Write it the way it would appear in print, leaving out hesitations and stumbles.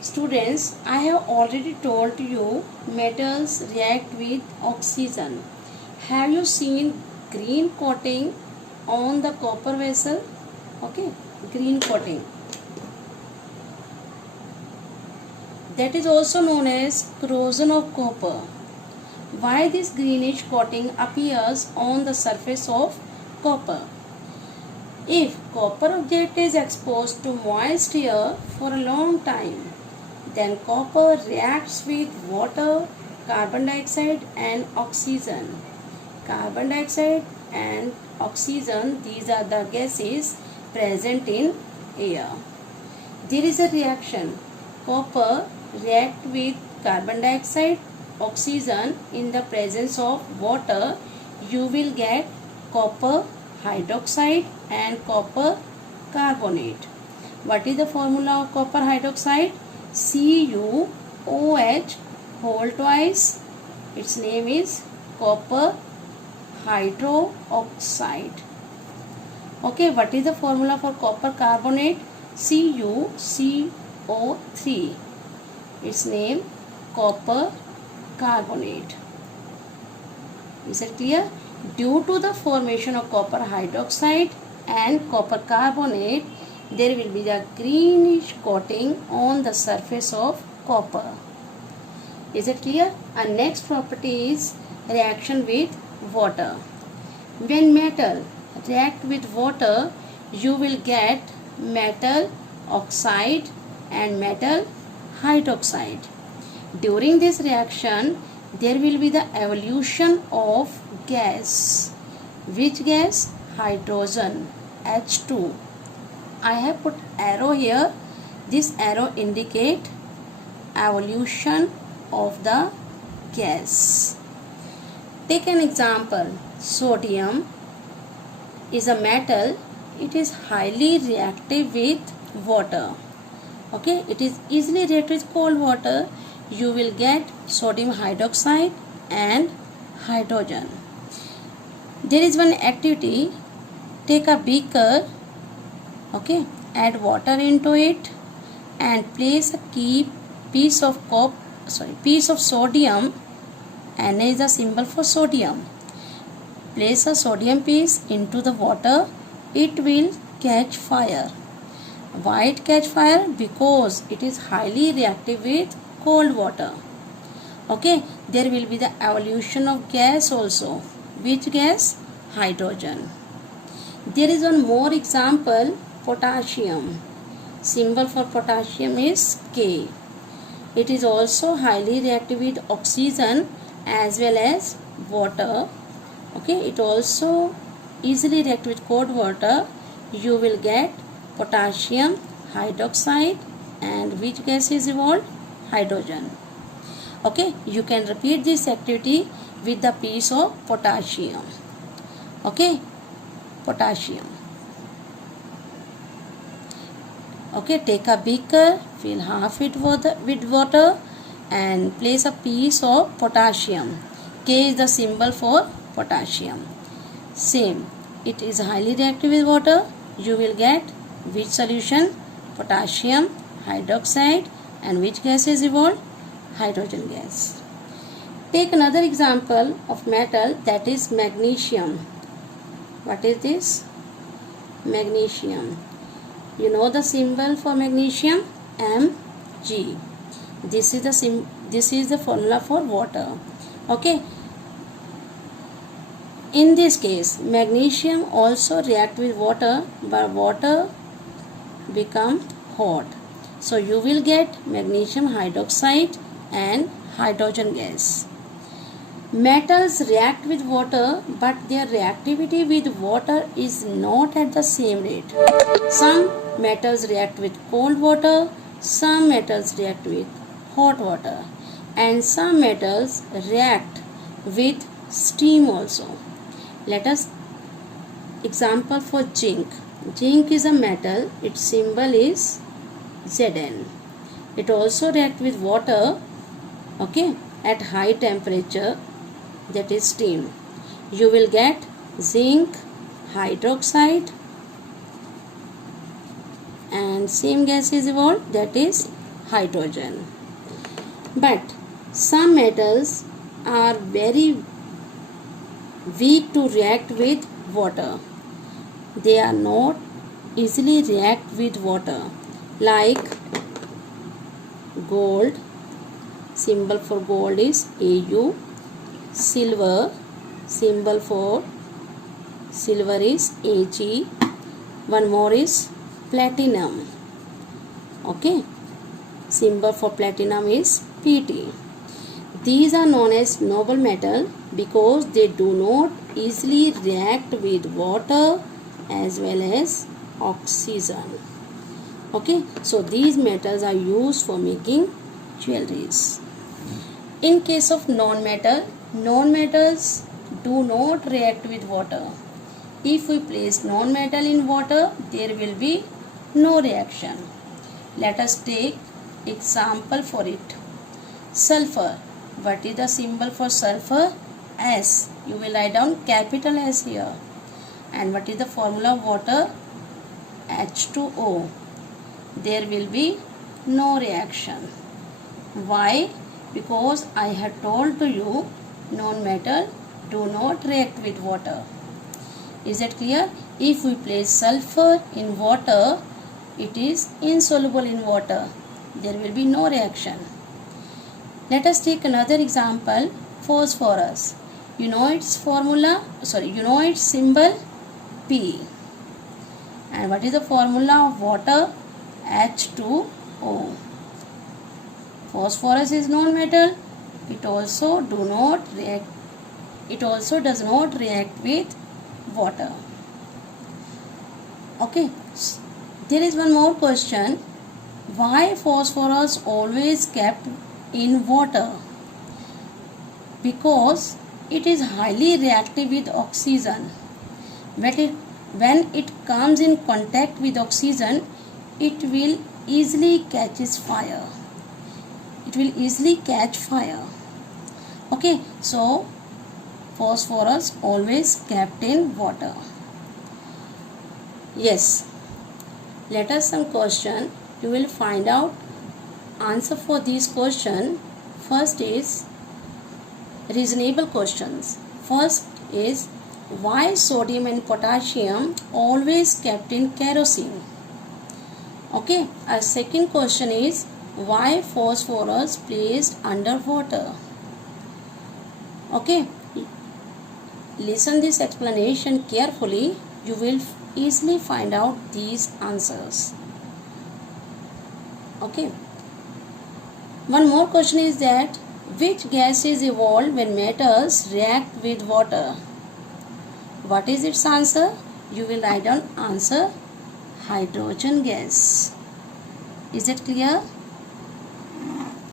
Students, I have already told you metals react with oxygen. Have you seen green coating on the copper vessel? Okay, green coating. That is also known as corrosion of copper. Why this greenish coating appears on the surface of copper? If copper object is exposed to moist air for a long time, then copper reacts with water, carbon dioxide and oxygen. Carbon dioxide and oxygen, these are the gases present in air. There is a reaction. Copper react with carbon dioxide, oxygen in the presence of water. You will get copper hydroxide and copper carbonate. What is the formula of copper hydroxide? CuOH whole twice. Its name is copper hydroxide. Okay, what is the formula for copper carbonate? CuCO3. Its name copper carbonate. Is it clear? Due to the formation of copper hydroxide and copper carbonate, there will be the greenish coating on the surface of copper. Is it clear? And next property is reaction with water. When metal react with water, you will get metal oxide and metal hydroxide. During this reaction, there will be the evolution of gas. Which gas? Hydrogen, H2. I have put arrow here. This arrow indicate evolution of the gas. Take an example. Sodium is a metal. It is highly reactive with water. Okay, it is easily react with cold water. You will get sodium hydroxide and hydrogen. There is one activity. Take a beaker, okay, add water into it and place a piece of sodium. Na is the symbol for sodium. Place a sodium piece into the water. It will catch fire. Why it catch fire? Because it is highly reactive with cold water. Okay, there will be the evolution of gas also. Which gas? Hydrogen. There is one more example, potassium. Symbol for potassium is K. It is also highly reactive with oxygen as well as water. Okay, it also easily react with cold water. You will get potassium hydroxide and which gas is evolved? Hydrogen. Okay, you can repeat this activity with the piece of potassium. Okay, potassium. Okay, take a beaker, fill half it with water and place a piece of potassium. K is the symbol for potassium. Same, it is highly reactive with water. You will get which solution? Potassium hydroxide and which gas is evolved? Hydrogen gas. Take another example of metal, that is magnesium. What is this? Magnesium. You know the symbol for magnesium? Mg. This is the formula for water. Okay. In this case, magnesium also react with water, but water become hot. So you will get magnesium hydroxide and hydrogen gas. Metals react with water, but their reactivity with water is not at the same rate. Some metals react with cold water, some metals react with hot water, and some metals react with steam also. Let us example for zinc. Zinc is a metal. Its symbol is Zn. It also react with water, okay, at high temperature, that is steam. You will get zinc hydroxide and same gas is evolved, that is hydrogen. But some metals are very weak to react with water. They are not easily react with water, like gold. Symbol for gold is Au. Silver, symbol for silver is Ag. One more is platinum. Okay, symbol for platinum is Pt. These are known as noble metal because they do not easily react with water as well as oxygen. Okay, so these metals are used for making jewelries. In case of non-metals do not react with water. If we place non-metal in water, there will be no reaction. Let us take example for it. Sulfur. What is the symbol for sulfur? S. You will write down capital S here. And what is the formula of water? H2O. There will be no reaction. Why? Because I have told to you non-metal do not react with water. Is that clear? If we place sulfur in water, it is insoluble in water. There will be no reaction. Let us take another example. Phosphorus. You know its formula? You know its symbol? P. And what is the formula of water? H2O. Phosphorus is non-metal. It also does not react with water. Okay. There is one more question. Why phosphorus always kept in water? Because it is highly reactive with oxygen. When it comes in contact with oxygen, it will easily catches fire. It will easily catch fire. Okay, so phosphorus always kept in water. Yes, let us some question. You will find out answer for this question. First is reasonable questions. First is why sodium and potassium always kept in kerosene. Okay, our second question is why phosphorus placed under water. Okay, listen this explanation carefully. You will easily find out these answers. Okay, one more question is that which gases evolve when metals react with water? What is its answer? You will write down answer hydrogen gas. Is it clear?